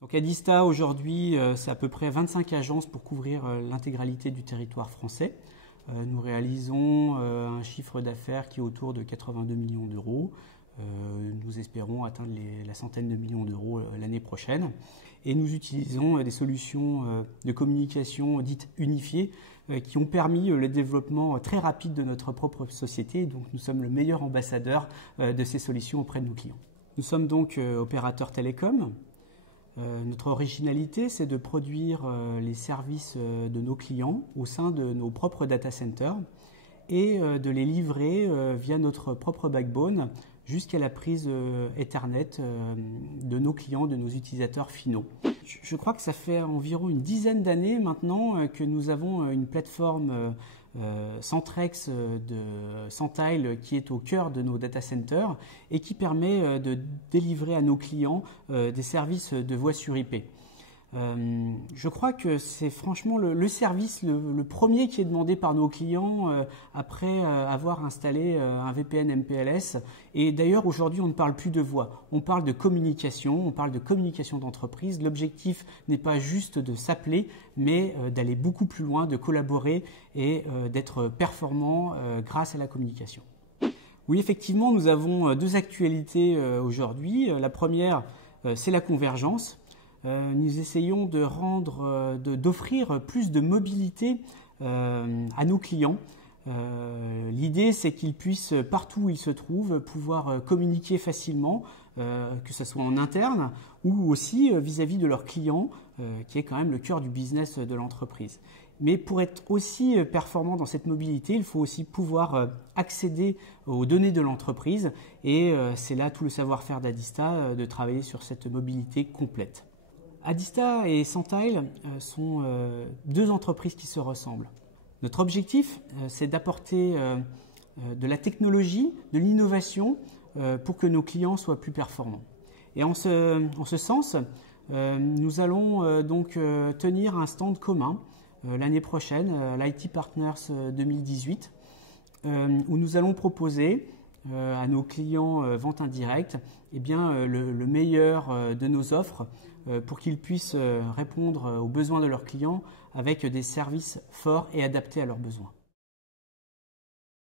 Donc Adista aujourd'hui, c'est à peu près 25 agences pour couvrir l'intégralité du territoire français. Nous réalisons un chiffre d'affaires qui est autour de 82 millions d'euros. Nous espérons atteindre la centaine de millions d'euros l'année prochaine. Et nous utilisons des solutions de communication dites unifiées qui ont permis le développement très rapide de notre propre société. Donc nous sommes le meilleur ambassadeur de ces solutions auprès de nos clients. Nous sommes donc opérateurs télécom. Notre originalité, c'est de produire les services de nos clients au sein de nos propres data centers et de les livrer via notre propre backbone jusqu'à la prise Ethernet de nos clients, de nos utilisateurs finaux. Je crois que ça fait environ une dizaine d'années maintenant que nous avons une plateforme Centrex de Centile qui est au cœur de nos data centers et qui permet de délivrer à nos clients des services de voix sur IP. Je crois que c'est franchement le service le premier qui est demandé par nos clients après avoir installé un VPN MPLS. Et d'ailleurs aujourd'hui on ne parle plus de voix, on parle de communication, on parle de communication d'entreprise. L'objectif n'est pas juste de s'appeler mais d'aller beaucoup plus loin, de collaborer et d'être performant grâce à la communication. Oui, effectivement, nous avons deux actualités aujourd'hui. La première, c'est la convergence. Nous essayons d'offrir plus de mobilité à nos clients. L'idée, c'est qu'ils puissent, partout où ils se trouvent, pouvoir communiquer facilement, que ce soit en interne ou aussi vis-à-vis de leurs clients, qui est quand même le cœur du business de l'entreprise. Mais pour être aussi performant dans cette mobilité, il faut aussi pouvoir accéder aux données de l'entreprise et c'est là tout le savoir-faire d'Adista de travailler sur cette mobilité complète. Adista et Centile sont deux entreprises qui se ressemblent. Notre objectif, c'est d'apporter de la technologie, de l'innovation pour que nos clients soient plus performants. Et en ce sens, nous allons donc tenir un stand commun l'année prochaine, l'IT Partners 2018, où nous allons proposer à nos clients vente indirecte le meilleur de nos offres pour qu'ils puissent répondre aux besoins de leurs clients avec des services forts et adaptés à leurs besoins.